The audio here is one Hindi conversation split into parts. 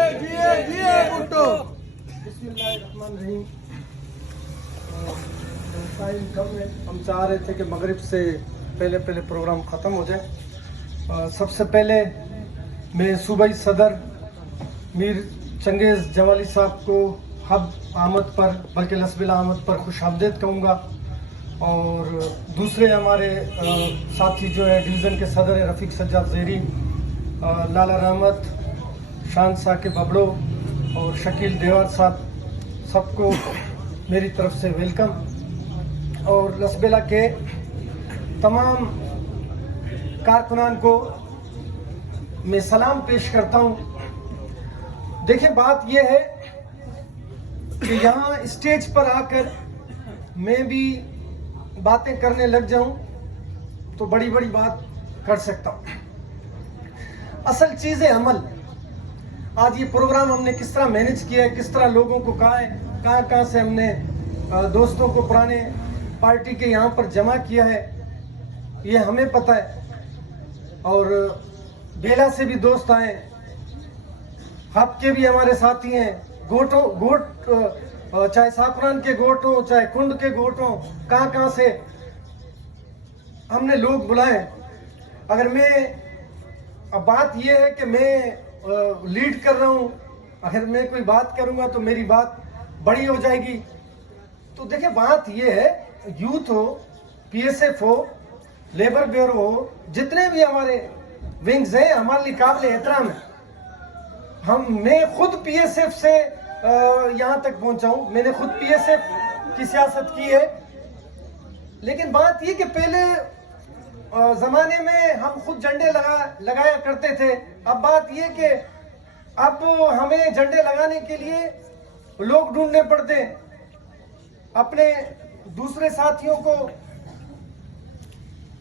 जिए भुट्टो। बिस्मिल्लाहिर्रहमानिर्रहीम। हम चाह रहे थे कि मगरिब से पहले प्रोग्राम ख़त्म हो जाए। सबसे पहले मैं सूबाई सदर मीर चंगेज़ जवाली साहब को हब आमद पर बल्कि लस्बिल आमद पर खुश आमदीद कहूँगा। और दूसरे हमारे साथी जो है डिवीज़न के सदर रफ़ीक सज्जाद ज़ेरी, लाला रहमत, शान साकिब बबड़ो और शकील देवार साहब, सबको मेरी तरफ से वेलकम। और लसबेला के तमाम कारकुनान को मैं सलाम पेश करता हूँ। देखिए, बात यह है कि यहाँ स्टेज पर आकर मैं भी बातें करने लग जाऊं तो बड़ी बड़ी बात कर सकता हूँ। असल चीज़ है अमल। आज ये प्रोग्राम हमने किस तरह मैनेज किया है, किस तरह लोगों को कहाँ से हमने दोस्तों को पुराने पार्टी के यहाँ पर जमा किया है, ये हमें पता है। और बेला से भी दोस्त आए, हब के भी हमारे साथी हैं, गोट चाहे साकुरान के गोट हो, चाहे कुंड के गोट हो, कहाँ से हमने लोग बुलाए। अगर अब बात यह है कि मैं लीड कर रहा हूँ, अगर मैं कोई बात करूँगा तो मेरी बात बड़ी हो जाएगी। तो देखिए, बात यह है, यूथ हो, पीएसएफ हो, लेबर ब्यूरो हो, जितने भी हमारे विंग्स हैं, हमारे लिए काबिल एहतराम है। मैं खुद पीएसएफ से यहाँ तक पहुँचा हूँ, मैंने खुद पीएसएफ की सियासत की है। लेकिन बात ये कि पहले ज़माने में हम खुद झंडे लगाया करते थे। अब बात ये कि अब हमें झंडे लगाने के लिए लोग ढूंढने पड़ते हैं, अपने दूसरे साथियों को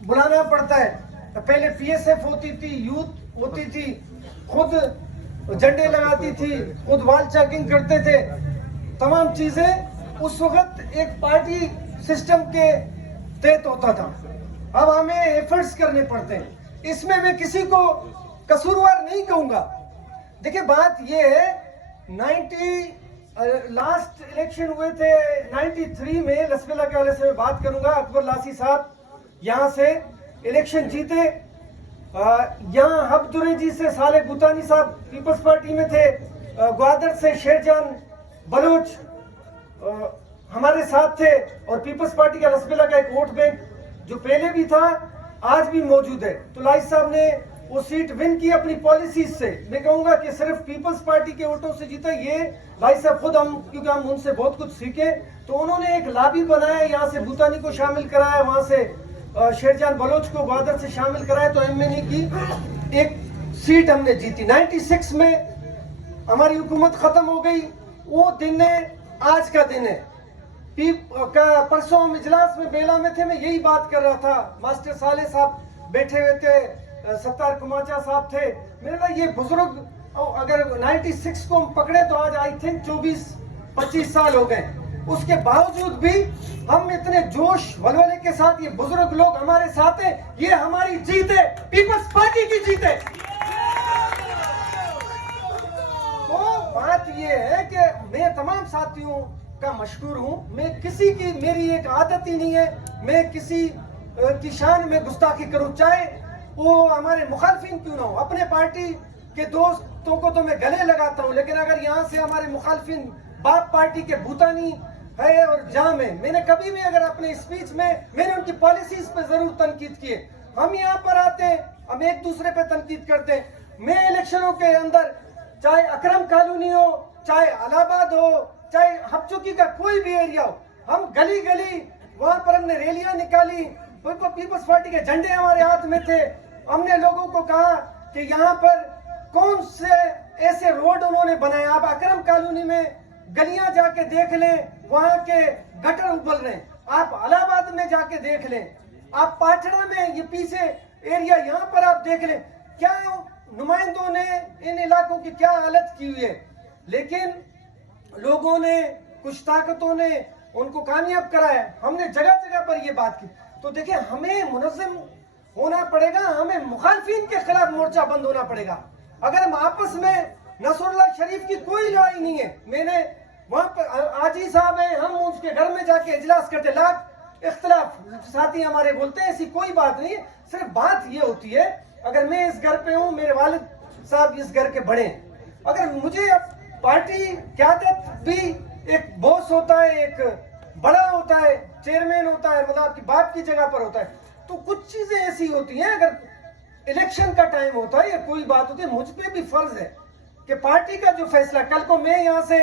बुलाना पड़ता है। पहले पीएसएफ होती थी, यूथ होती थी, खुद झंडे लगाती थी, खुद वॉल चेकिंग करते थे, तमाम चीजें उस वक्त एक पार्टी सिस्टम के तहत होता था। अब हमें एफर्ट्स करने पड़ते हैं। इसमें मैं किसी को कसूरवार नहीं कहूंगा। देखिए, बात ये है, लास्ट इलेक्शन हुए थे 93 में, लसबेला के वाले से मैं बात करूंगा। अकबर लासी साहब यहाँ से इलेक्शन जीते। यहाँ हब दुरेजी से साले गुतानी साहब पीपल्स पार्टी में थे, ग्वादर से शेरजान बलोच हमारे साथ थे। और पीपल्स पार्टी का लसबेला का एक वोट बैंक जो पहले भी था, आज भी मौजूद है। तो लाइस साहब ने वो सीट विन की अपनी पॉलिसीज से। मैं कहूंगा कि सिर्फ पीपल्स पार्टी के वोटों से जीता ये लाइस साहब खुद, क्योंकि हम उनसे बहुत कुछ सीखे। तो उन्होंने एक लाबी बनाया, यहाँ से गुतानी को शामिल कराया, वहां से शेरजान बलोच को ग्वादर से शामिल कराया, तो एमएनए की एक सीट हमने जीती। 96 में हमारी हुकूमत खत्म हो गई। वो दिन है, आज का दिन है। परसों हम इजलास में बेला में थे, मैं यही बात कर रहा था। मास्टर साले साहब बैठे हुए थे, सत्तार कुमाचा साहब थे। मैंने कहा, ये बुजुर्ग अगर 96 को हम पकड़े तो आज आई थिंक 24-25 साल हो गए। उसके बावजूद भी हम इतने जोश वलवले के साथ, ये बुजुर्ग लोग हमारे साथ हैं। ये हमारी जीत है, पीपल्स पार्टी की जीत है। तो बात ये है कि मैं तमाम साथियों का मशकूर हूं। मैं किसी की, मेरी एक आदत ही नहीं है मैं किसी की शान में गुस्ताखी करूं, चाहे वो हमारे मुखालफिन क्यों ना हो। अपने पार्टी के दोस्तों को तो मैं गले लगाता हूं, लेकिन अगर यहाँ से हमारे मुखालफिन बाप पार्टी के भूतानी है और जाम है, मैंने कभी भी अगर अपने स्पीच में मैंने उनकी पॉलिसीज पे जरूर तनकीद किए। हम यहाँ पर आते हैं, हम एक दूसरे पे तनकीद करते हैं। मैं इलेक्शनों के अंदर, चाहे अकरम कॉलोनी हो, चाहे अलाहाबाद हो, चाहे हबचुकी का कोई भी एरिया हो, हम गली गली वहां पर हमने रैलियां निकाली। पीपल्स पार्टी के झंडे हमारे हाथ में थे। हमने लोगों को कहा कि यहाँ पर कौन से ऐसे रोड उन्होंने बनाए। आप अकरम कॉलोनी में गलियां जाके देख लें, वहां के गटर उबल रहे हैं। आप इलाहाबाद में जाके देख लें, आप पाटड़ा में ये पीछे एरिया यहाँ पर आप देख लें, क्या नुमाइंदों ने इन इलाकों की क्या हालत की हुई है। लेकिन लोगों ने, कुछ ताकतों ने उनको कामयाब कराया। हमने जगह जगह पर ये बात की। तो देखिए, हमें मुनज़्ज़म होना पड़ेगा, हमें मुखालफिन के खिलाफ मोर्चा बंद होना पड़ेगा। अगर हम आपस में नसरुल्लाह शरीफ की कोई लड़ाई नहीं है। मैंने वहां पर आजी साहब है, हम उसके घर में जाके इजलास करते, लाख इख्तलाफ साथी हमारे बोलते हैं, ऐसी कोई बात नहीं है। सिर्फ बात ये होती है, अगर मैं इस घर पे हूँ, मेरे वालिद साहब इस घर के बड़े हैं, अगर मुझे अब पार्टी क़यादत भी एक बॉस होता है, एक बड़ा होता है, चेयरमैन होता है, मतलब आपकी बाप की जगह पर होता है, तो कुछ चीजें ऐसी होती हैं, अगर इलेक्शन का टाइम होता है या कोई बात होती है, मुझ पे भी फर्ज है कि पार्टी का जो फैसला, कल को मैं यहाँ से,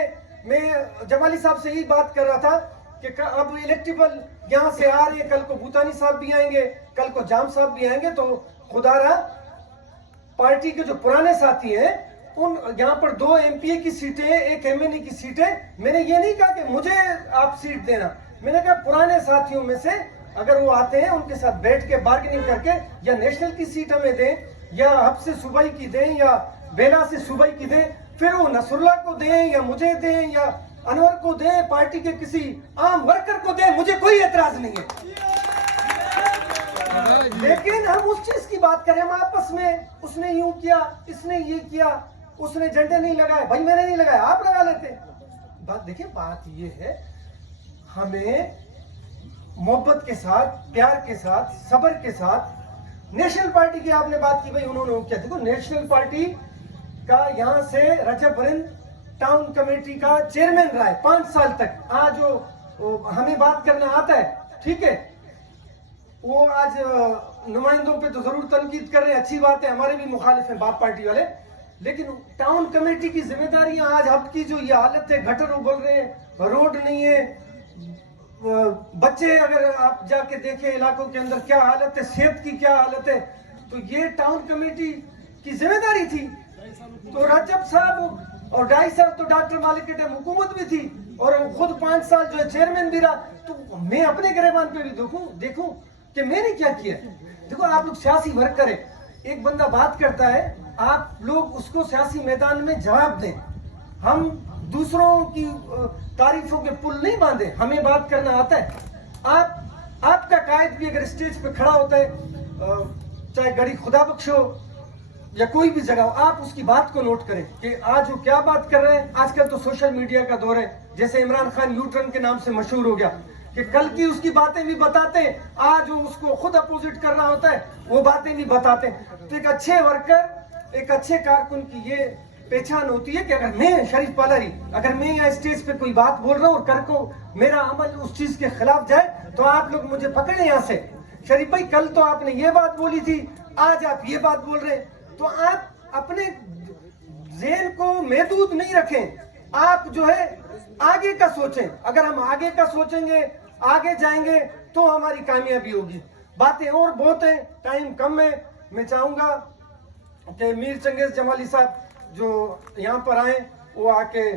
मैं जमाली साहब से यही बात कर रहा था कि अब इलेक्टेबल यहाँ से आ रही है, कल को भूतानी साहब भी आएंगे, कल को जाम साहब भी आएंगे, तो खुदारा पार्टी के जो पुराने साथी हैं, उन यहाँ पर 2 एमपीए की सीटें हैं, 1 एमएनए की सीट है। मैंने ये नहीं कहा कि मुझे आप सीट देना, मैंने कहा पुराने साथियों में से अगर वो आते हैं, उनके साथ बैठ के बार्गेनिंग करके या नेशनल की सीट हमें दें, या हब से सूबाई की दें, या बेला से सूबाई की दें, फिर वो नसरुल्लाह को दें या मुझे दें या अनवर को दें, पार्टी के किसी आम वर्कर को दें, मुझे कोई एतराज नहीं है। लेकिन हम उस चीज की बात करें, हम आपस में, उसने यूं किया, इसने ये किया, उसने झंडे नहीं लगाए, भाई मैंने नहीं लगाया, आप लगा लेते। बात देखिए, बात ये है, हमें मोहब्बत के साथ, प्यार के साथ, सब्र के साथ, नेशनल पार्टी की आपने बात की, भाई उन्होंने क्या, देखो नेशनल पार्टी का यहाँ से रजब बरिंद टाउन कमेटी का चेयरमैन रहा है 5 साल तक। आज जो हमें बात करना आता है, ठीक है, वो आज नुमाइंदों पे तो जरूर तनकीद कर रहे हैं, अच्छी बात है, हमारे भी मुखालिफ हैं बाप पार्टी वाले, लेकिन टाउन कमेटी की जिम्मेदारियां आज अब की जो ये हालत है, गटर उबल रहे हैं, रोड नहीं है, बच्चे अगर आप जाके देखें इलाकों के अंदर क्या हालत है, सेहत की क्या हालत है, तो ये टाउन कमेटी की जिम्मेदारी थी। तो रजब साहब और 2.5 साल तो डॉक्टर मालिक के टाइम हुकूमत भी थी, और खुद 5 साल जो है चेयरमैन भी रहा, तो मैं अपने गिरबान पे भी देखूं कि मैंने क्या किया। देखो, आप लोग सियासी वर्कर है, एक बंदा बात करता है, आप लोग उसको सियासी मैदान में जवाब दें। हम दूसरों की तारीफों के पुल नहीं बांधे, हमें बात करना आता है। आपका कायद भी अगर स्टेज पे खड़ा होता है, चाहे गड़ी खुदा बख्शो या कोई भी जगह हो, आप उसकी बात को नोट करें कि आज वो क्या बात कर रहे हैं। आजकल तो सोशल मीडिया का दौर है, जैसे इमरान खान यूटर्न के नाम से मशहूर हो गया कि कल की उसकी बातें भी बताते हैं, आज वो उसको खुद अपोजिट कर रहा होता है, वो बातें भी बताते हैं। तो एक अच्छे वर्कर, एक अच्छे कारकुन की ये पहचान होती है कि अगर मैं शरीफ पालरी, अगर मैं यहाँ स्टेज पे कोई बात बोल रहा हूँ और कर को मेरा अमल उस चीज के खिलाफ जाए, तो आप लोग मुझे पकड़े यहाँ से। शरीफ भाई, कल तो आपने ये बात बोली थी, आज आप ये बात बोल रहे हैं, तो आप अपने ज़हन को महदूद नहीं रखें, आप जो है आगे का सोचें। अगर हम आगे का सोचेंगे, आगे जाएंगे, तो हमारी कामयाबी होगी। बातें और बहुत हैं, टाइम कम है। मैं चाहूंगा कि मीर चंगेज जमाली साहब जो यहाँ पर आए, वो आके